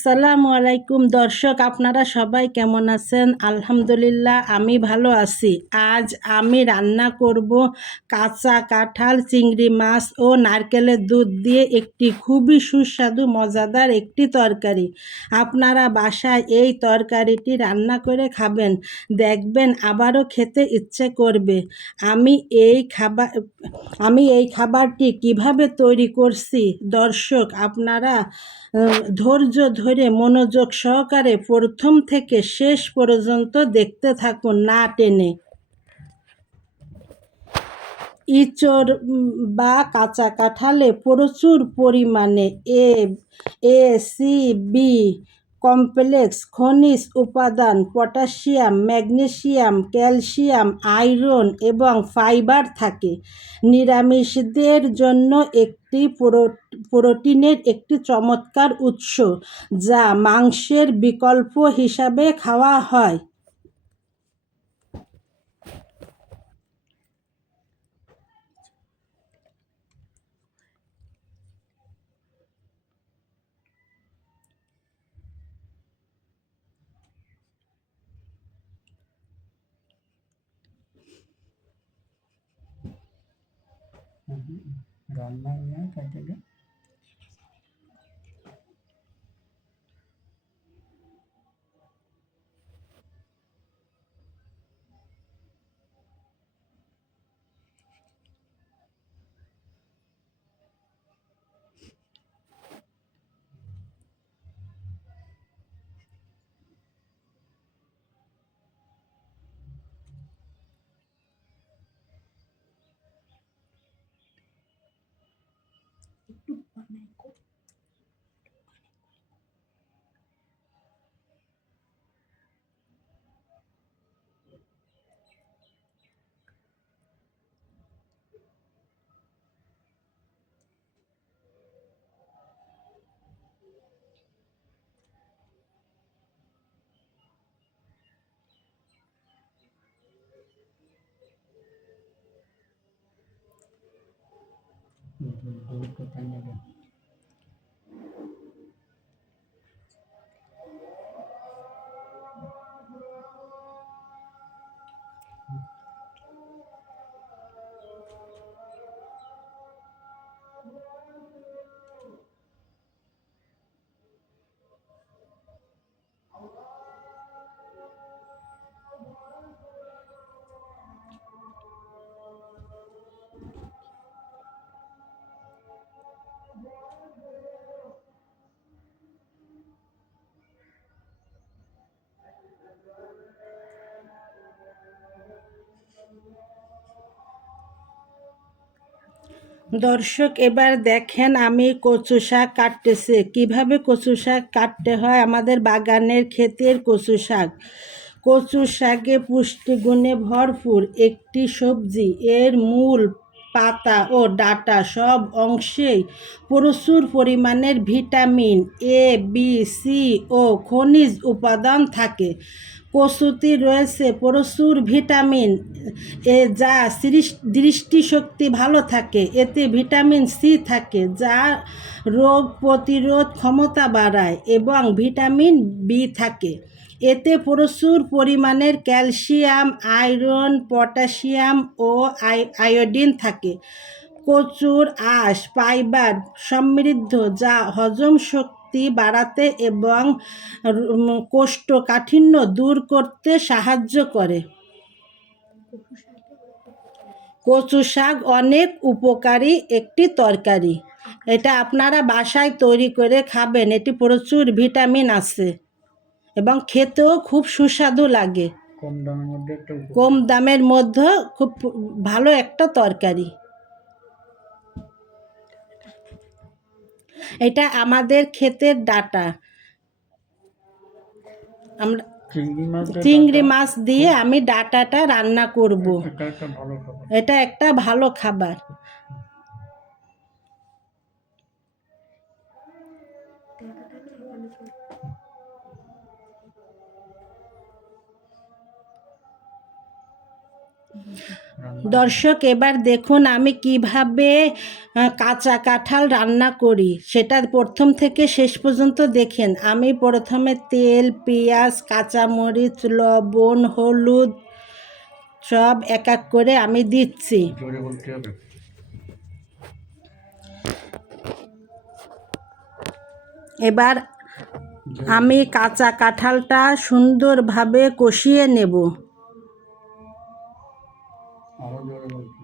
আসসালামু আলাইকুম দর্শক, আপনারা সবাই কেমন আছেন? আলহামদুলিল্লাহ আমি ভালো আছি। আজ আমি রান্না করব কাঁচা কাঁঠাল, চিংড়ি মাছ ও নারকেলের দুধ দিয়ে একটি খুবই সুস্বাদু মজাদার একটি তরকারি। আপনারা বাসায় এই তরকারিটি রান্না করে খাবেন, দেখবেন আবারও খেতে ইচ্ছে করবে। আমি এই খাবারটি কিভাবে তৈরি করছি দর্শক, আপনারা ধৈর্য ধরে মনোযোগ সহকারে প্রথম থেকে শেষ পর্যন্ত দেখতে থাকুন, না টেনে। ইঁচড় বা কাঁচা কাঁঠালে প্রচুর পরিমাণে এ সি বি কমপ্লেক্স খনিজ উপাদান, পটাশিয়াম, ম্যাগনেসিয়াম, ক্যালসিয়াম, আয়রন এবং ফাইবার থাকে। নিরামিষদের জন্য একটি প্রোটিনের একটি চমৎকার উৎস, যা মাংসের বিকল্প হিসাবে খাওয়া হয়। রান্না নিয়ে কাটিয়ে दूध को करने का দর্শক, এবার দেখেন আমি কচু শাক কাটতেছি। কিভাবে কচু শাক কাটতে হয়, আমাদের বাগানের ক্ষেতের কচু শাক। কচু শাকে পুষ্টিগুণে ভরপুর একটি সবজি। এর মূল, পাতা ও ডাঁটা সব অংশেই প্রচুর পরিমাণের ভিটামিন এ, বি, সি ও খনিজ উপাদান থাকে। কচুতে রয়েছে প্রচুর ভিটামিন এ, যা দৃষ্টিশক্তি ভালো থাকে। এতে ভিটামিন সি থাকে, যা রোগ প্রতিরোধ ক্ষমতা বাড়ায়, এবং ভিটামিন বি থাকে। এতে প্রচুর পরিমাণের ক্যালসিয়াম, আয়রন, পটাশিয়াম ও আয়োডিন থাকে। কচুর আঁশ ফাইবার সমৃদ্ধ, যা হজম শক্তি বাড়াতে এবং কোষ্ঠকাঠিন্য দূর করতে সাহায্য করে। কচু শাক অনেক উপকারী একটি তরকারি। এটা আপনারা বাসায় তৈরি করে খাবেন। এটি প্রচুর ভিটামিন আছে এবং খেতেও খুব সুস্বাদু লাগে। কম দামের মধ্যে খুব ভালো একটা তরকারি। এটা আমাদের ক্ষেতের ডাঁটা। আমরা চিংড়ি মাছ দিয়ে আমি ডাঁটাটা রান্না করব। এটা একটা ভালো খাবার। দর্শক এবার দেখুন আমি কিভাবে কাঁচা কাঁঠাল রান্না করি, সেটা প্রথম থেকে শেষ পর্যন্ত দেখেন। আমি প্রথমে তেল, পেঁয়াজ, কাঁচামরিচ, লবণ, হলুদ সব এক এক করে আমি দিচ্ছি। জোরে বলতে হবে। এবার আমি কাঁচা কাঁঠালটা সুন্দরভাবে কষিয়ে নেব। আরো জোরে বলতে